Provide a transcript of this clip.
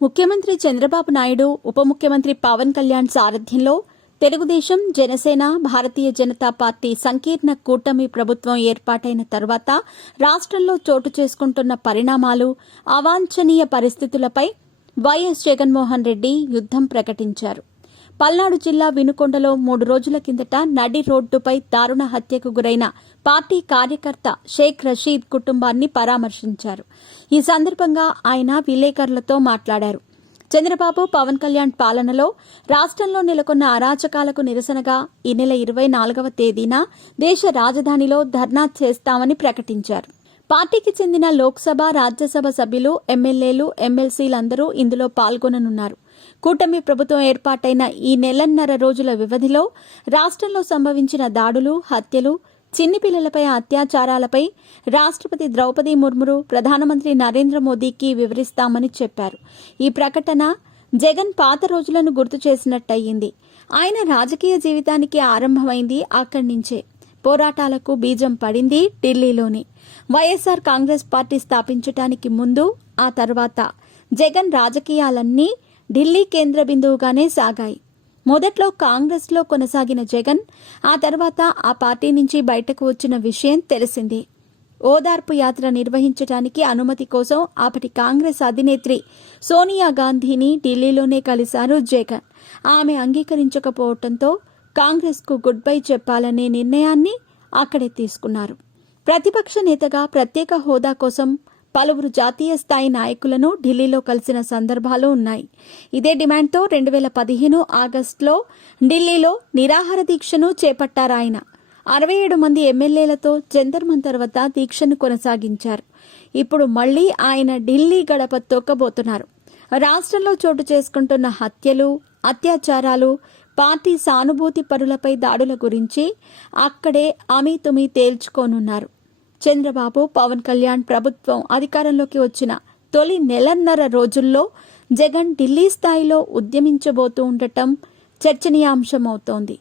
ముఖ్యమంత్రి చంద్రబాబు నాయుడు, ఉప ముఖ్యమంత్రి పవన్ కళ్యాణ్ సారథ్యంలో తెలుగుదేశం, జనసేన, భారతీయ జనతా పార్టీ సంకీర్ణ కూటమి ప్రభుత్వం ఏర్పాటైన తర్వాత రాష్ట్రంలో చోటు చేసుకుంటున్న పరిణామాలు, అవాంఛనీయ పరిస్థితులపై వైఎస్ జగన్మోహన్ రెడ్డి యుద్ధం ప్రకటించారు. పల్నాడు జిల్లా వినుకొండలో 3 రోజుల కిందట నడి రోడ్డుపై దారుణ హత్యకు గురైన పార్టీ కార్యకర్త షేక్ రషీద్ కుటుంబాన్ని పరామర్శించారు. ఈ సందర్భంగా ఆయన విలేకరులతో మాట్లాడారు. చంద్రబాబు, పవన్ కళ్యాణ్ పాలనలో రాష్ట్రంలో నెలకొన్న అరాచకాలకు నిరసనగా ఈ నెల 24వ తేదీన దేశ రాజధానిలో ధర్నా చేస్తామని ప్రకటించారు. పార్టీకి చెందిన లోక్సభ, రాజ్యసభ సభ్యులు, ఎమ్మెల్యేలు, ఎమ్మెల్సీలందరూ ఇందులో పాల్గొననున్నారు. కూటమి ప్రభుత్వం ఏర్పాటైన ఈ నెలన్నర రోజుల వ్యవధిలో రాష్ట్రంలో సంభవించిన దాడులు, హత్యలు, చిన్ని పిల్లలపై అత్యాచారాలపై రాష్ట్రపతి ద్రౌపది ముర్ము, ప్రధానమంత్రి నరేంద్ర మోదీకి వివరిస్తామని చెప్పారు. ఈ ప్రకటన జగన్ పాత రోజులను గుర్తు చేసినట్టయింది. ఆయన రాజకీయ జీవితానికి ఆరంభమైంది అక్కడి నుంచే. పోరాటాలకు బీజం పడింది ఢిల్లీలోనే. వైఎస్ఆర్ కాంగ్రెస్ పార్టీ స్థాపించటానికి ముందు, ఆ తర్వాత జగన్ రాజకీయాలన్నీ ఢిల్లీ కేంద్ర బిందువుగానే సాగాయి. మొదట్లో కాంగ్రెస్లో కొనసాగిన జగన్ ఆ తర్వాత ఆ పార్టీ నుంచి బయటకు వచ్చిన విషయం తెలిసిందే. ఓదార్పు యాత్ర నిర్వహించడానికి అనుమతి కోసం అప్పటి కాంగ్రెస్ అధినేత్రి సోనియా గాంధీని ఢిల్లీలోనే కలిశారు జగన్. ఆమె అంగీకరించకపోవడంతో కాంగ్రెస్కు గుడ్ బై చెప్పాలనే నిర్ణయాన్ని అక్కడే తీసుకున్నారు. ప్రతిపక్ష నేతగా ప్రత్యేక హోదా కోసం పలువురు జాతీయ స్థాయి నాయకులను ఢిల్లీలో కలిసిన సందర్భాలు ఉన్నాయి. ఇదే డిమాండ్తో 2015 ఆగస్టులో ఢిల్లీలో నిరాహార దీక్షను చేపట్టారాయన. 67 మంది ఎమ్మెల్యేలతో జంతర్ మంతర్ వద్ద దీక్షను కొనసాగించారు. ఇప్పుడు మళ్లీ ఆయన ఢిల్లీ గడప తొక్కబోతున్నారు. రాష్ట్రంలో చోటు చేసుకుంటున్న హత్యలు, అత్యాచారాలు, పార్టీ సానుభూతి పరులపై దాడుల గురించి అక్కడే అమీతుమీ తేల్చుకోనున్నారు. చంద్రబాబు, పవన్ కళ్యాణ్ ప్రభుత్వం అధికారంలోకి వచ్చిన తొలి నెలన్నర రోజుల్లో జగన్ ఢిల్లీ స్థాయిలో ఉద్యమించబోతూ ఉండటం చర్చనీయాంశమవుతోంది.